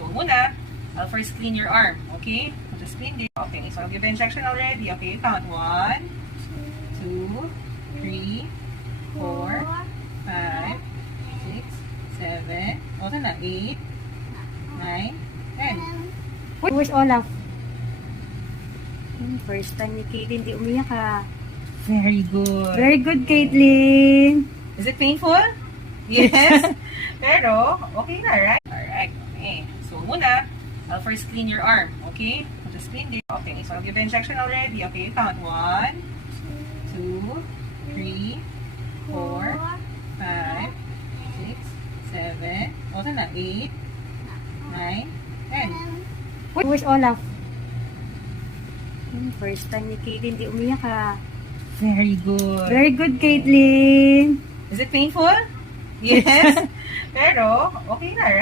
So, muna, I'll first clean your arm. Okay? I'll just clean this. Okay, so I'll give you injection already. Okay, count. 1, 2, 3, 4, 5, 6, 7, also na, 8, 9, 10. Where's Olaf? First time ni Caitlyn, di umiyak ka. Very good. Very good, Caitlyn. Is it painful? Yes. Pero, okay na, right? Alright, okay. So, muna, I'll first clean your arm. Okay? I'll just clean this. Okay, so I'll give you injection already. Okay, count. 1, 2, 3, 4, 5, 6, 7, also na, 8, 9, 10. Where's Olaf? First time ni Caitlyn, di umiyak ka. Very good. Very good, Caitlyn. Is it painful? Yes. Pero, okay na, right?